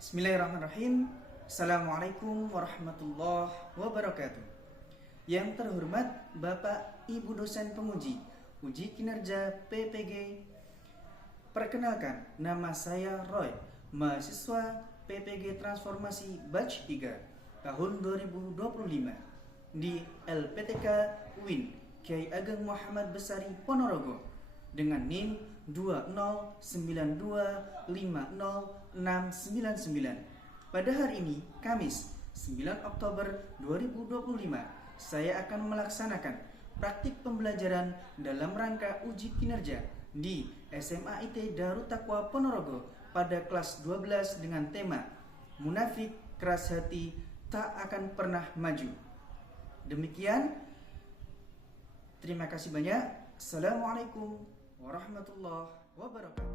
Bismillahirrahmanirrahim. Assalamualaikum warahmatullahi wabarakatuh. Yang terhormat Bapak Ibu dosen penguji uji kinerja PPG. Perkenalkan, nama saya Roy, mahasiswa PPG Transformasi Batch 3 tahun 2025 di LPTK UIN Kyai Ageng Muhammad Besari Ponorogo dengan NIM 209250699. Pada hari ini, Kamis 9 Oktober 2025, saya akan melaksanakan praktik pembelajaran dalam rangka uji kinerja di SMA IT Darut Taqwa Ponorogo pada kelas 12 dengan tema Munafik Keras Hati Tak Akan Pernah Maju. Demikian, terima kasih banyak. Assalamualaikum warahmatullahi wabarakatuh.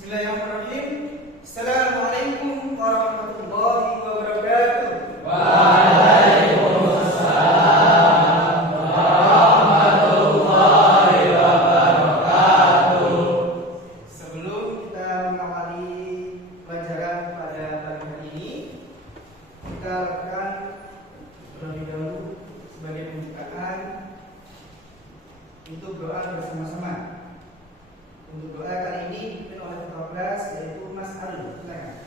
Bismillahirrahmanirrahim. Assalamualaikum warahmatullahi wabarakatuh. Waalaikumsalam warahmatullahi wabarakatuh. Sebelum kita mengawali pelajaran pada pagi hari ini, kita lakukan terlebih dahulu sebagai pembukaan untuk doa bersama-sama. Untuk doa kali ini dipimpin oleh ketua kelas yaitu Mas Alun. Silakan.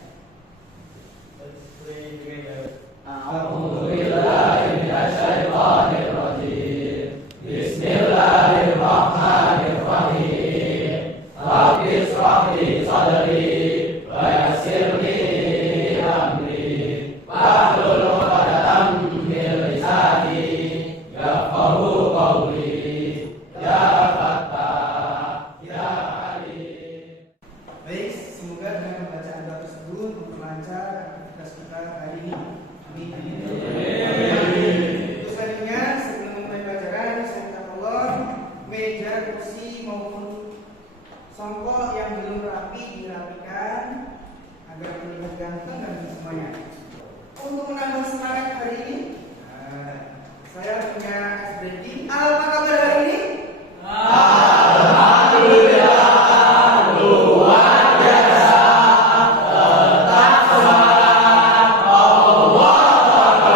A'udzubillahi minasyaitonirrajim. Bismillahirrahmanirrahim. Rabbi ishrah li sadri wa yassir li amri wahlul 'uqdatam min lisani yafqahu qawli. Ya Fattah, ya Alim. Baik, semoga dengan pembacaan doa tersebut memperlancar aktivitas kita hari ini. Amin. Untuk selanjutnya, sebelum memulai pelajaran, saya minta tolong meja, kursi maupun songkok yang belum rapi dirapikan agar terlihat ganteng dan semuanya. Untuk menambah semangat hari ini, saya punya SBD. Apa kabar hari ini? Alhamdulillah, luar biasa. Tetap semangat, Allah Akbar.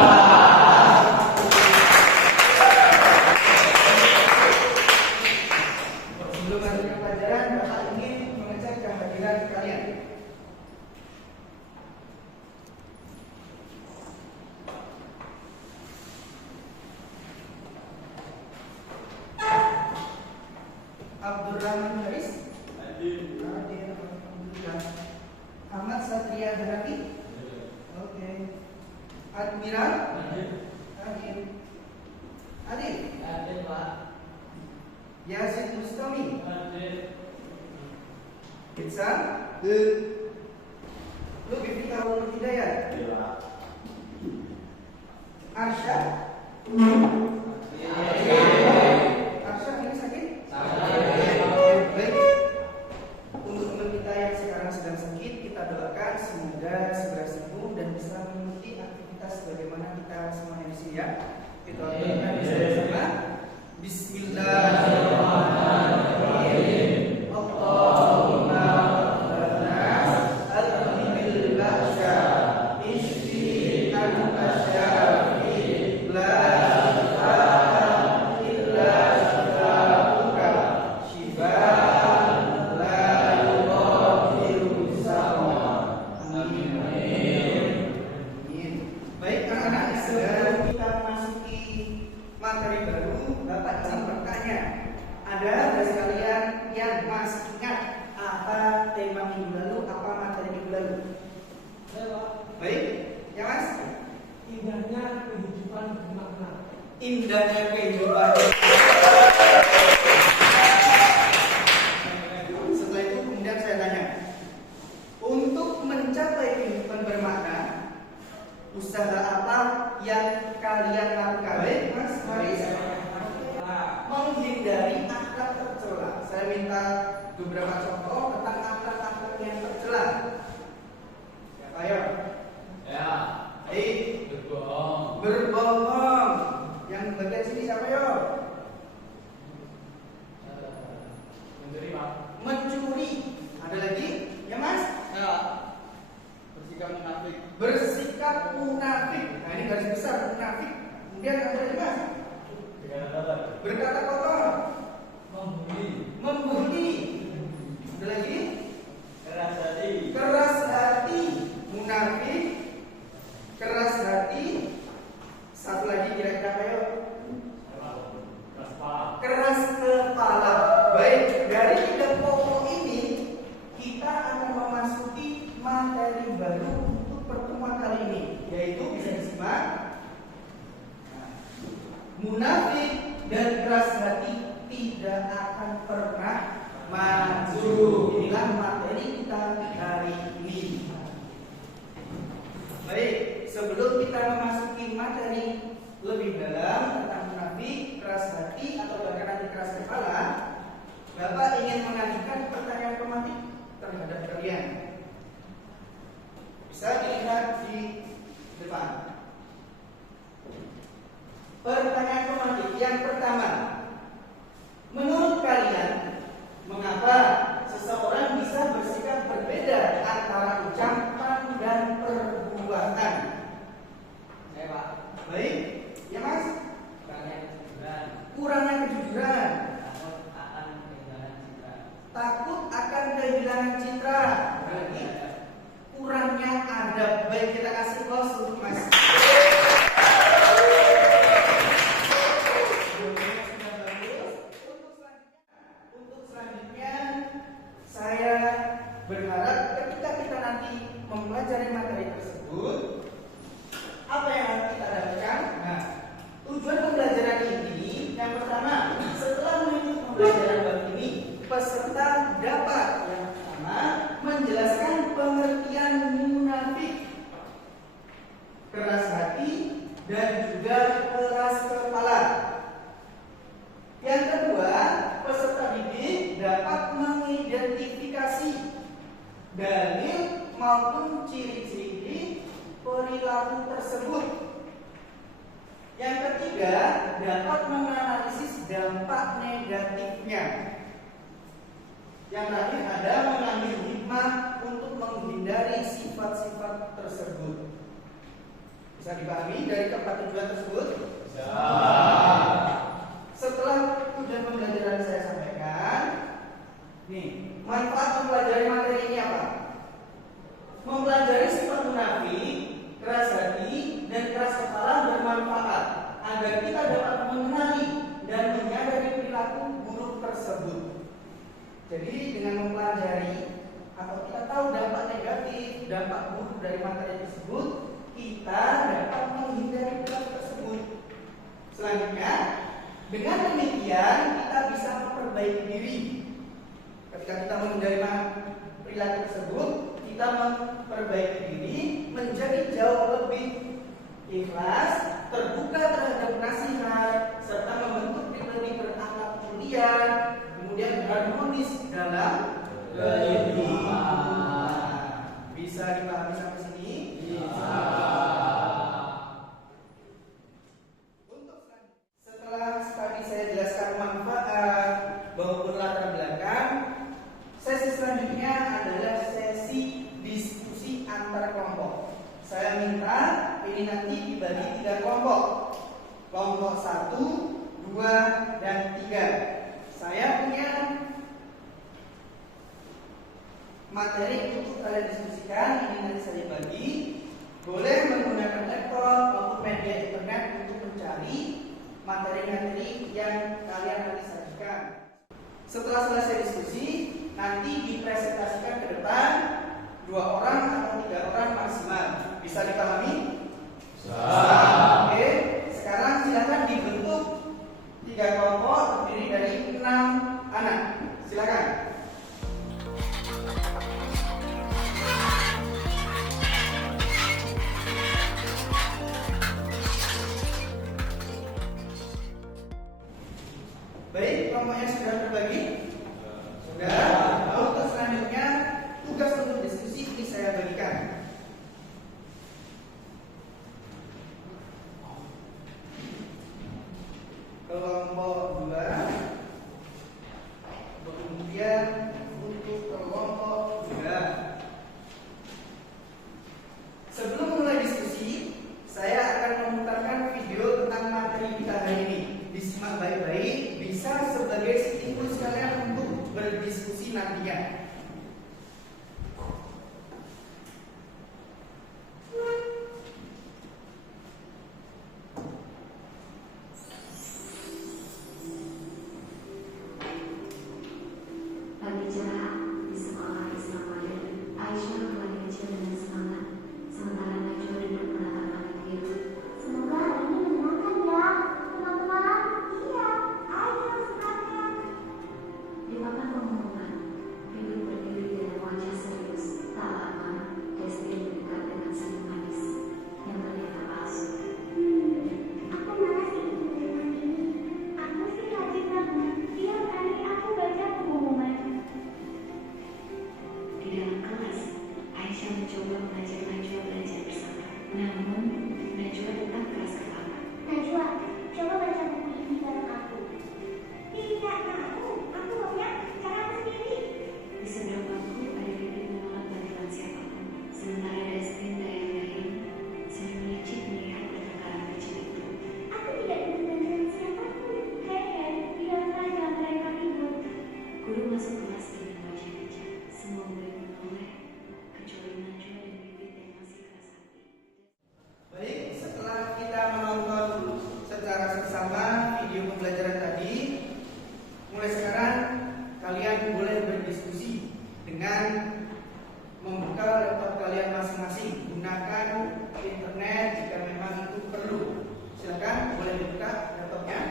Sebelum masuk ke pelajaran, Bapak ingin mengecek kehadiran kalian. Abdurrahman Haris, Hadir. Alhamdulillah. Ahmad Satria Hanafi, oke. Admiral, Hadir. Adil, Yazid Mustami, Itsan, Lubif Tahun Hidayat, Arsyad, Arsyad ini sakit? Baik. Untuk teman kita yang sekarang sedang sakit, kita doakan semoga segera sembuh dan bisa mengikuti aktivitas bagaimana kita semuanya di sini ya. Kita doakan bersama. Bismillahirrahmanirrahim. Allahumma rabbana al-bil ba'sya ishfi anta syafi la ilaha illa shifa'uka shifaan la yughadiru saqama. Amin. Baik anak-anak, sebelum kita memasuki materi baru, Bapak izin bertanya, ada dari kalian yang masih ingat apa tema minggu lalu, apa materi minggu lalu? Baik, ya Mas? Indahnya kehidupan bermakna. Indahnya kehidupan. Setelah itu kemudian minta beberapa contoh tentang akhlak-akhlak yang tercela. Siapa ya? Ya. Baik. Berbohong. Berbohong. Yang bagian sini siapa ya? Mencuri, Pak. Mencuri. Ada lagi? Ya Mas? Ya. Bersikap munafik. Bersikap munafik. Nah ini garis besar munafik. Kemudian apa lagi Mas? Berkata kotor. Membuli. Ada lagi? Keras hati. Keras hati. Munafik. Keras hati. Satu lagi kira-kira apa ya? Keras kepala. Keras kepala. Baik, dari tiga pokok ini kita akan memasuki materi baru untuk pertemuan kali ini, yaitu bisa disimak. Nah, munafik dan keras hati tidak akan pernah maju. Inilah materi kita hari ini. Baik, sebelum kita memasuki materi lebih dalam tentang munafik, keras hati atau bahkan nanti keras kepala, Bapak ingin mengajukan pertanyaan pematik terhadap kalian. Bisa dilihat di depan. Pertanyaan pematik yang pertama, menurut kalian mengapa seseorang bisa bersikap berbeda antara ucapan dan perbuatan? Saya, Pak. Baik, ya Mas. Kurangnya kejujuran. Takut akan kehilangan citra. Lagi, kurangnya adab. Baik, kita kasih close untuk Mas. Untuk selanjutnya, saya berharap ketika kita nanti mempelajari materi tersebut, apa yang harus kita dapatkan? Nah, tujuan pembelajaran ini yang pertama, setelah mengikuti pembelajaran bab ini, peserta dapat yang pertama menjelaskan pengertian munafik, keras hati, dan juga keras kepala. Yang kedua, peserta didik dapat mengidentifikasi dalil maupun ciri-ciri perilaku tersebut. Yang ketiga, dapat menganalisis dampak negatifnya. Yang terakhir ada mengambil hikmah untuk menghindari sifat-sifat tersebut. Bisa dipahami dari keempat tujuan tersebut? Bisa. Setelah tujuan pembelajaran saya sampaikan, nih manfaat mempelajari materi ini apa? Mempelajari sifat munafik, keras hati, dan keras kepala bermanfaat agar kita dapat mengenali dan menyadari perilaku buruk tersebut. Jadi dengan mempelajari atau kita tahu dampak negatif, dampak buruk dari materi tersebut, kita dapat menghindari perilaku tersebut. Selanjutnya, dengan demikian kita bisa memperbaiki diri. Ketika kita menghindari perilaku tersebut, kita memperbaiki diri menjadi jauh lebih ikhlas, terbuka terhadap nasihat, serta membentuk pribadi berakhlak mulia, kemudian harmonis dalam kehidupan. Bisa dipahami sampai sini? Bisa. Setelah tadi saya jelaskan manfaat maupun latar belakang, sesi selanjutnya adalah sesi diskusi antar kelompok. Saya minta ini nanti dibagi 3 kelompok. Kelompok 1, 2, dan 3. Saya punya materi untuk kalian diskusikan. Ini nanti saya bagi. Boleh menggunakan laptop maupun media internet untuk mencari materi-materi yang kalian nanti sajikan. Setelah selesai diskusi, nanti dipresentasikan ke depan 2 orang atau 3 orang maksimal. Bisa dipahami? Bisa. Oke, sekarang silakan dibentuk 3 kelompok terdiri dari 6 anak. Silakan. Baik, kelompoknya sudah terbagi? nantinya. Pagi cerah di sekolah Islam modern, Aisyah kembali kecil dengan semangat, sementara Najwa duduk menatap langit biru. Semoga hari ini menyenangkan ya, teman-teman. Iya, ayo semangat. Di papan pengumuman, Bibi berdiri dengan wajah serius. Tak lama, Desti mendekat dengan senyum manis yang ternyata palsu. Aku malas ikut pengumuman ini. Aku sih rajin banget. Tiap kali aku baca pengumuman. Di dalam kelas, Aisyah mencoba mengajak Najwa belajar bersama. Namun, Najwa tetap keras kepala. Najwa, coba baca buku ini bareng aku. Tidak mau, aku maunya cara aku sendiri. Di seberang bangku ada Bibi menolak bantuan siapapun. Sementara Destin dayang-dayang senyum licik melihat pertengkaran kecil itu. Aku tidak butuh bantuan siapapun. Hei, biarlah jangan mereka ribut. Guru masuk kelas dengan wajah bijak. Semua murid menoleh, kecuali Najwa dan Bibi yang masih keras hati. Baik, setelah kita menonton secara seksama video pembelajaran tadi, mulai sekarang kalian boleh berdiskusi dengan membuka laptop kalian masing-masing. Gunakan internet jika memang itu perlu. Silakan boleh dibuka laptopnya.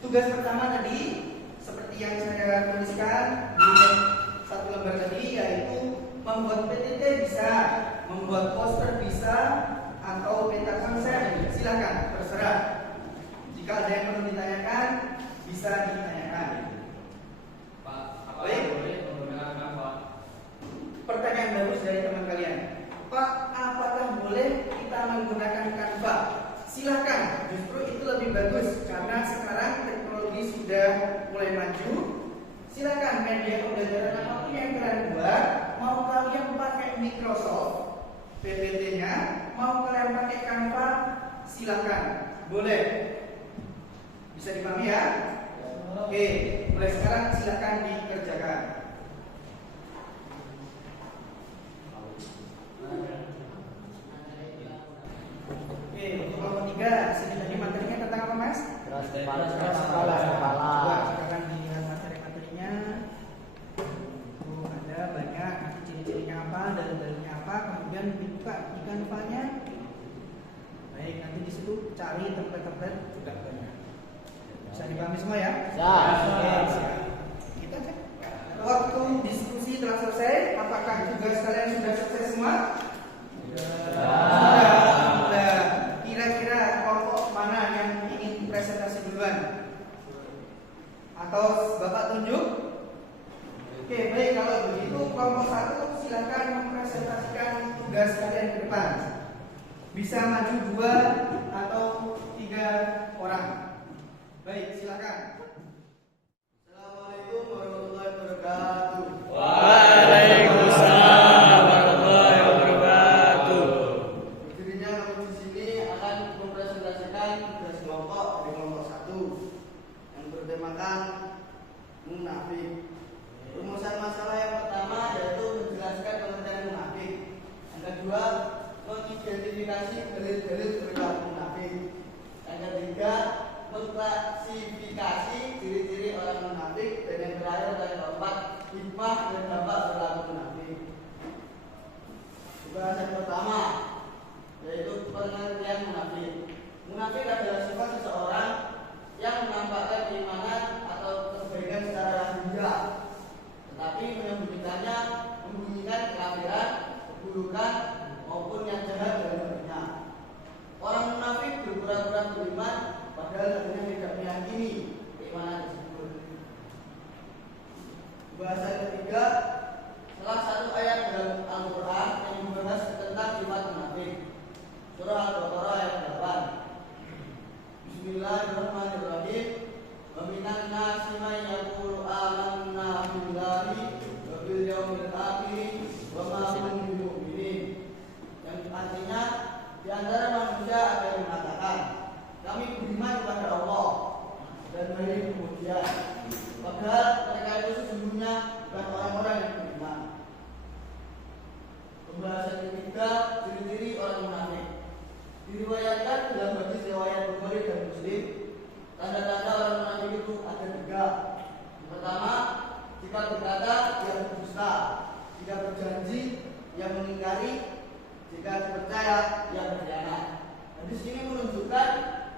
Tugas pertama tadi, seperti yang saya tuliskan di satu lembar tadi, yaitu membuat PPT bisa, membuat poster bisa, atau peta konsep. Silakan, terserah. Jika ada yang perlu ditanyakan, bisa ditanyakan. Pak, apa Baik. boleh menggunakan Canva? Pertanyaan bagus dari teman kalian. Pak, apakah boleh kita menggunakan Canva? Silakan, justru itu lebih bagus karena sekarang teknologi sudah mulai maju. Silakan media pembelajaran apapun yang kalian buat, mau kalian pakai Microsoft PPT-nya, mau kalian pakai Canva, silakan, boleh. Bisa dipahami ya? Oke, mulai sekarang silakan dikerjakan. Oke, untuk kelompok 3, sini tadi materinya tentang apa, Mas? Keras Coba kepala. sekarang dilihat materi-materinya. Tuh ada banyak, nanti ciri-cirinya apa, dalil-dalilnya apa, kemudian dibuka di Canva-nya. Baik, nanti di situ cari template-template juga banyak. Bisa dipahami semua ya? Oke, siap. Kita cek. Waktu diskusi telah selesai. Apakah tugas kalian sudah selesai semua? Sudah. Kira-kira kelompok mana yang ingin presentasi duluan? Atau Bapak tunjuk? Oke, baik, kalau begitu kelompok 1 silakan mempresentasikan tugas kalian ke depan. Bisa maju 2 atau 3 orang. Baik, silakan. Assalamualaikum warahmatullahi wabarakatuh. Waalaikumsalam warahmatullahi wabarakatuh. Berdirinya kami di sini akan mempresentasikan tugas kelompok dari kelompok 1 yang bertemakan munafik. Rumusan masalah yang pertama yaitu menjelaskan pengertian munafik. Yang kedua, mengidentifikasi dalil-dalil perilaku munafik. Yang ketiga, mengklasifikasi ciri-ciri orang munafik. Dan yang terakhir dan keempat, hikmah dan dampak perilaku munafik. Pembahasan pertama yaitu pengertian munafik. Munafik adalah sifat seseorang yang menampakkan keimanan atau kebaikan secara lahiriah, tetapi membunyikan kekafiran, keburukan maupun yang jahat dalam hatinya. Orang munafik berpura-pura beriman padahal hatinya tidak meyakini keimanan tersebut. Bahasan ketiga, salah satu ayat dalam Al-Quran yang membahas tentang sifat munafik. Surah Al-Baqarah ayat 8. Bismillahirrahmanirrahim. Wa minan nasi man yaqulu amanna billahi wa bil yaumil akhir wa ma hum bimu'minin. Yang artinya antara manusia ada yang mengatakan, kami beriman kepada Allah dan hari kemudian. Padahal mereka itu sesungguhnya bukan orang-orang yang beriman. Pembahasan ketiga, ciri-ciri orang munafik. Diriwayatkan dalam hadis riwayat Bukhari dan Muslim, tanda-tanda orang munafik itu ada 3. Yang pertama, jika berkata dia berdusta, jika berjanji yang mengingkari, jika dipercaya yang berkhianat. Hadis ini menunjukkan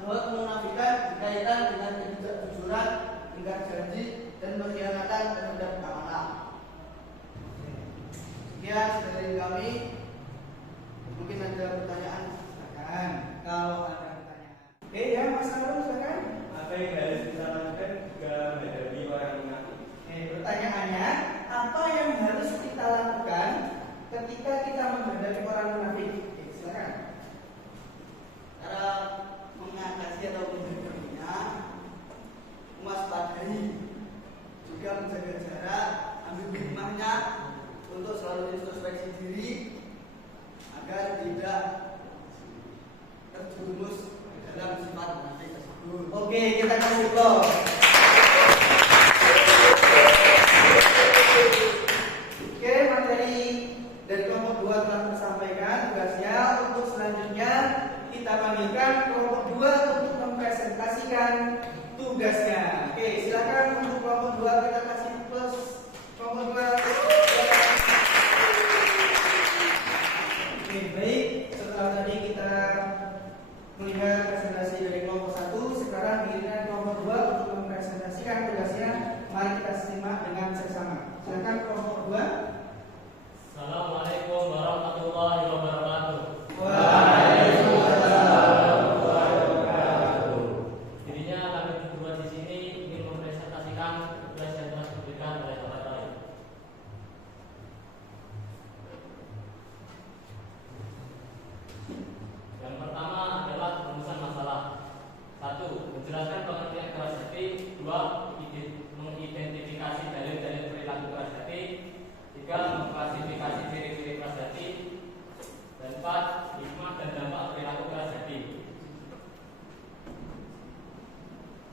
bahwa kemunafikan berkaitan dengan ketidakjujuran, ingkar janji, dan pengkhianatan terhadap amanah. Sekian dari kami. Mungkin ada pertanyaan, silakan. Kalau ada pertanyaan. Oke ya, Mas Arun silakan. Apa yang harus kita lakukan jika menghadapi orang munafik? Pertanyaannya, apa yang harus kita lakukan ketika kita menghadapi orang munafik? Silakan. Cara mengatasi atau menghadapinya, mewaspadai, juga menjaga jarak, ambil hikmahnya untuk selalu introspeksi diri agar tidak terjerumus dalam sifat munafik tersebut. Oke, kita kasih applause. Oke, materi dari kelompok 2 telah tersampaikan. Tugasnya untuk selanjutnya kita panggilkan kelompok 2 untuk mempresentasikan tugasnya. Oke, silakan untuk kelompok 2 kita kasih plus. Kelompok 2. Oke, baik. Setelah tadi kita melihat presentasi dari kelompok 1, sekarang giliran kelompok 2 untuk mempresentasikan tugasnya. Mari kita simak dengan seksama. Silakan kelompok 2. Assalamualaikum warahmatullahi wabarakatuh. Dirinya kami berdua di sini ingin mempresentasikan tugas yang telah diberikan oleh Bapak Rai. Yang pertama adalah rumusan masalah. 1. Menjelaskan pengertian keras hati. 2. Mengidentifikasi dalil-dalil perilaku keras hati. 3. Mengklasifikasi ciri-ciri keras hati. Dan 4. Hikmah dan dampak perilaku keras hati.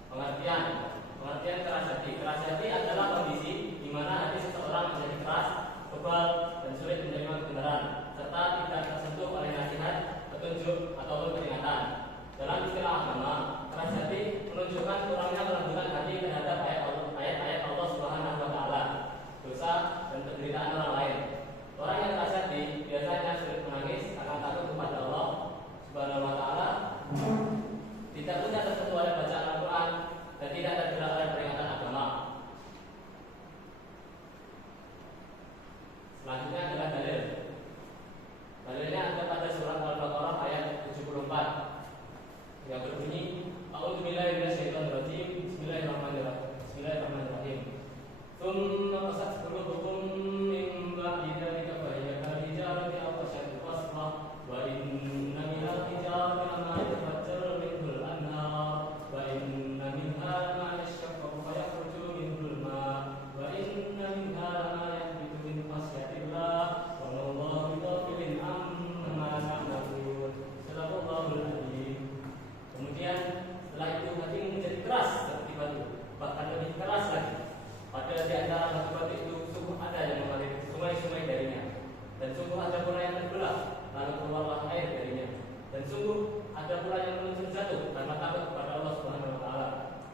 Pengertian keras hati. Keras hati adalah kondisi di mana hati seseorang menjadi keras, kebal, dan sulit menerima kebenaran, serta tidak tersentuh oleh nasihat, petunjuk, ataupun peringatan. Dalam istilah agama, keras hati menunjukkan kurangnya kelembutan hati terhadap ayat-ayat Allah Subhanahu wa Ta'ala, dosa, dan penderitaan orang lain. Orang yang keras hati biasanya sulit menangis karena takut kepada Allah Subhanahu wa Ta'ala, tidak mudah tersentuh oleh bacaan Al-Quran, dan tidak tergerak oleh peringatan agama. Selanjutnya adalah dalil. Dalilnya ada pada surat Al-Baqarah ayat 74 yang berbunyi, A'udzubillahi minasyaitonirrajim. Bismillahirrahmanirrahim. Tsumma qasat qulubukum min ba'di dzalika fa hiya kal-hijarati aw ashaddu qaswa wa inna minal hijarati lama yatafajjaru minhul anhar wa inna minha lama yashaqqaqu fa yakhruju minhul ma' wa inna minha lama yahbitu min khashyatillah wa ma Allahu bighafilin amma ta'malun. Sadaqallahul adzim. Kemudian setelah itu hatimu menjadi keras seperti batu, bahkan lebih keras lagi. Padahal di antara batu-batu itu sungguh ada yang mengalir sungai-sungai darinya, dan sungguh ada pula yang terbelah, lalu keluarlah air darinya, dan sungguh ada pula yang meluncur jatuh karena takut kepada Allah Subhanahu wa Ta'ala.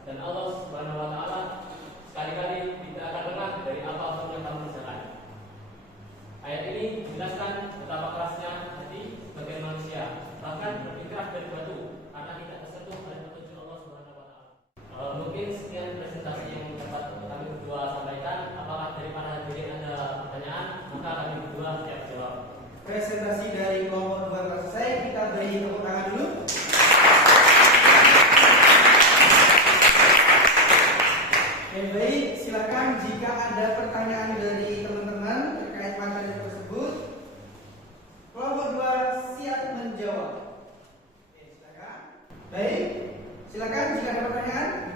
Dan Allah Subhanahu wa Ta'ala sekali-kali tidak akan lengah dari apapun yang kamu kerjakan. Ayat ini menjelaskan betapa kerasnya hati sebagai manusia, bahkan lebih keras dari batu, karena tidak tersentuh oleh petunjuk Allah Subhanahu wa Ta'ala. Mungkin sekian presentasi yang dapat kami berdua sampaikan. Apakah dari para hadirin ada pertanyaan? Maka kami berdua siap jawab. Presentasi dari kelompok 2 telah selesai. Kita beri tepuk tangan dulu. Baik, silakan jika ada pertanyaan dari teman-teman terkait materi tersebut. Kelompok 2 siap menjawab. Silakan. Baik, silakan jika ada pertanyaan.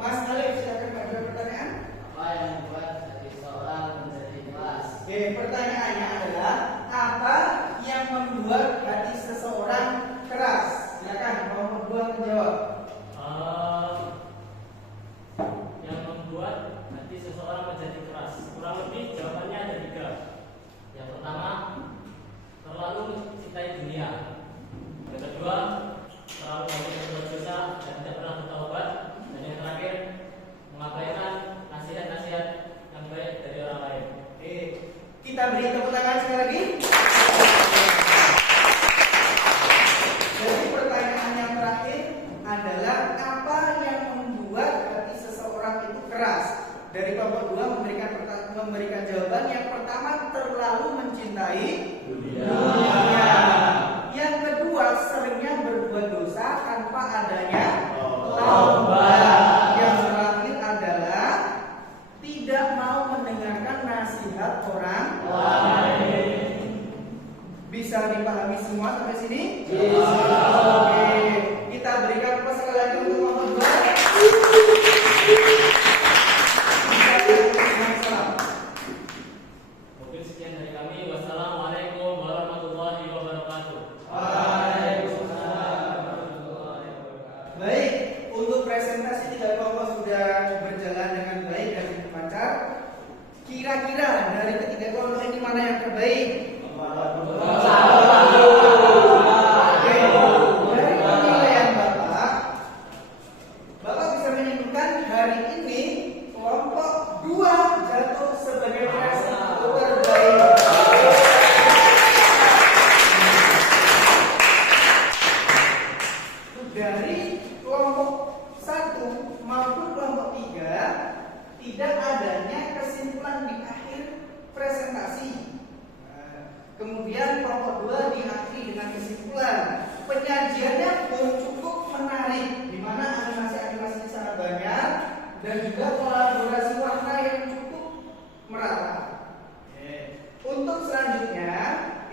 Mas Alif, silakan ada pertanyaan. Apa yang membuat hati seseorang menjadi keras? Pertanyaannya adalah apa yang membuat hati seseorang mencintai dunia. Yang kedua, terlalu banyak berbuat dosa dan tidak pernah bertaubat. Dan yang terakhir, mengabaikan nasihat-nasihat yang baik dari orang lain. Kita beri tepuk tangan sekali lagi. Jadi pertanyaan yang terakhir adalah apa yang membuat hati seseorang itu keras? Dari kelompok 2 memberikan jawaban yang pertama, terlalu mencintai dunia. Yang kedua, seringnya berbuat dosa tanpa adanya taubat. Yang terakhir adalah tidak mau mendengarkan nasihat orang lain. Bisa dipahami semua sampai sini? Oke, kita berikan tepuk sekali lagi untuk kelompok 2. Mungkin sekian dari kami. Wassalamualaikum warahmatullahi wabarakatuh. Baik, untuk presentasi 3 kelompok sudah berjalan dengan baik dan lancar. Kira-kira dari ketiga kelompok ini mana yang terbaik? Oke, dari penilaian Bapak bisa menyimpulkan hari ini kelompok 2 jatuh sebagai presenter terbaik. Dari kelompok 1 maupun kelompok 3 tidak adanya kesimpulan di akhir presentasi. Kemudian kelompok 2 diakhiri dengan kesimpulan. Penyajiannya pun cukup menarik, di mana animasi-animasi sangat banyak dan juga kolaborasi warna yang cukup merata. Untuk selanjutnya,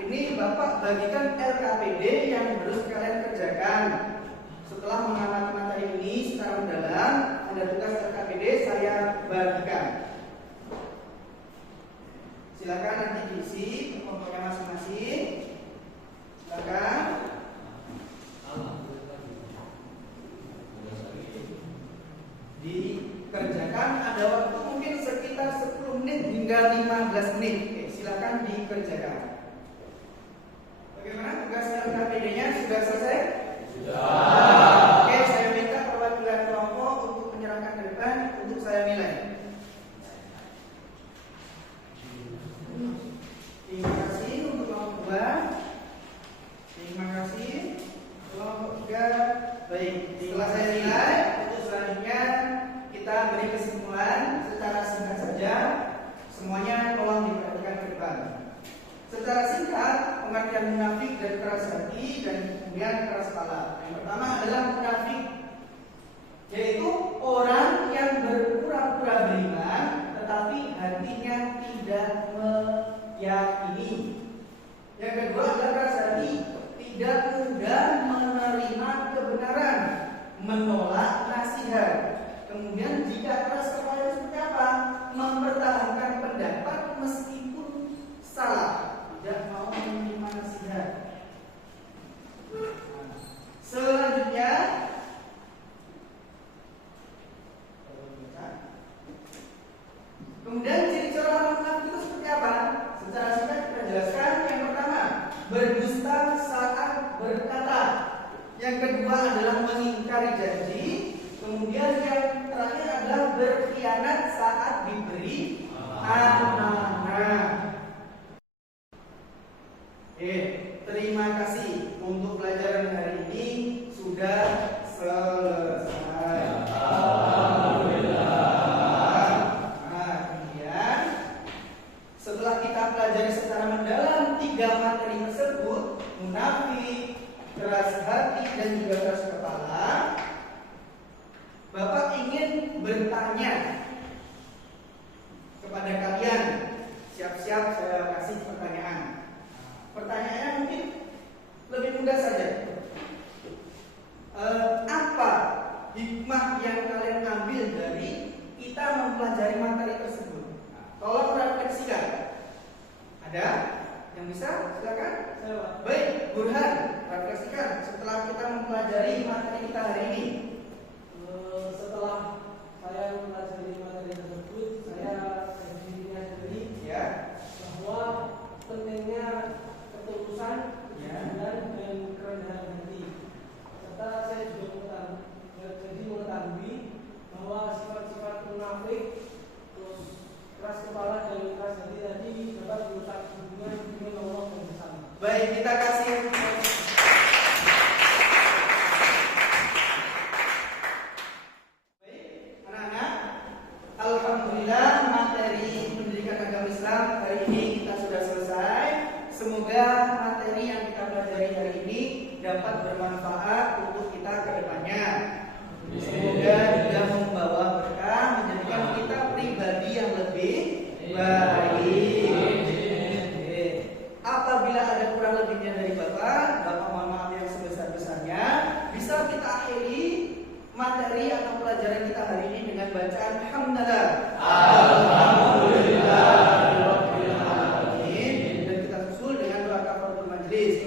ini Bapak bagikan LKPD yang harus kalian kerjakan. Setelah mengamati materi ini secara mendalam, ada tugas LKPD saya bagikan. Silakan nanti diisi kelompoknya masing-masing. Silakan. Dikerjakan, ada waktu mungkin sekitar 10 menit hingga 15 menit. Oke, silakan dikerjakan. Bagaimana tugas LKPD-nya? Sudah selesai? Sudah. Oke, saya minta perwakilan kelompok untuk menyerahkan ke depan untuk saya nilai. Terima kasih untuk kelompok 2. Terima kasih kelompok 3. Baik, setelah saya nilai, untuk selanjutnya kita beri kesimpulan secara singkat saja. Semuanya tolong diperhatikan ke depan. Secara singkat, pengertian munafik dari keras hati dan kemudian keras kepala. Yang pertama adalah munafik, yaitu orang yang berpura-pura beriman tetapi hatinya tidak meyakini. Yang kedua adalah keras hati, tidak mudah menerima kebenaran, menolak nasihat. Kemudian jika keras kepala seperti apa? Mempertahankan pendapat meskipun salah, tidak mau menerima nasihat. Selanjutnya, kemudian ciri-ciri orang munafik itu seperti apa? Secara singkat kita jelaskan. Yang pertama, berdusta saat berkata. Yang kedua adalah mengingkari janji. Kemudian yang terakhir adalah berkhianat saat diberi amanah. Terima kasih untuk pelajaran hari ini sudah selesai. Kemudian setelah kita pelajari secara mendalam 3 materi tersebut, munafik, keras hati dan juga keras kepala, Bapak ingin bertanya kepada kalian. Siap-siap saya kasih pertanyaan. Pertanyaannya mungkin lebih mudah saja. Apa hikmah yang kalian ambil dari kita mempelajari materi tersebut? Tolong refleksikan. Ada yang bisa? Silakan. Baik, Burhan, refleksikan setelah kita mempelajari materi kita hari ini. Setelah saya mempelajari materi tersebut, saya sendiri ya, bahwa pentingnya ketulusan keras kepala dan keras hati tadi dapat merusak hubungan dengan Allah dan bersama. Baik, kita kasih. Baik, anak-anak. Alhamdulillah materi pendidikan agama Islam hari ini kita sudah selesai. Semoga materi yang kita pelajari hari ini dapat bermanfaat untuk kita ke depannya. Semoga juga membawa berkah, menjadikan kita pribadi yang lebih baik. Apabila ada kurang lebihnya dari Bapak mohon maaf yang sebesar-besarnya. Bisa kita akhiri materi atau pelajaran kita hari ini dengan bacaan hamdalah. Alhamdulillah. Dan kita susul dengan doa kafaratul majelis.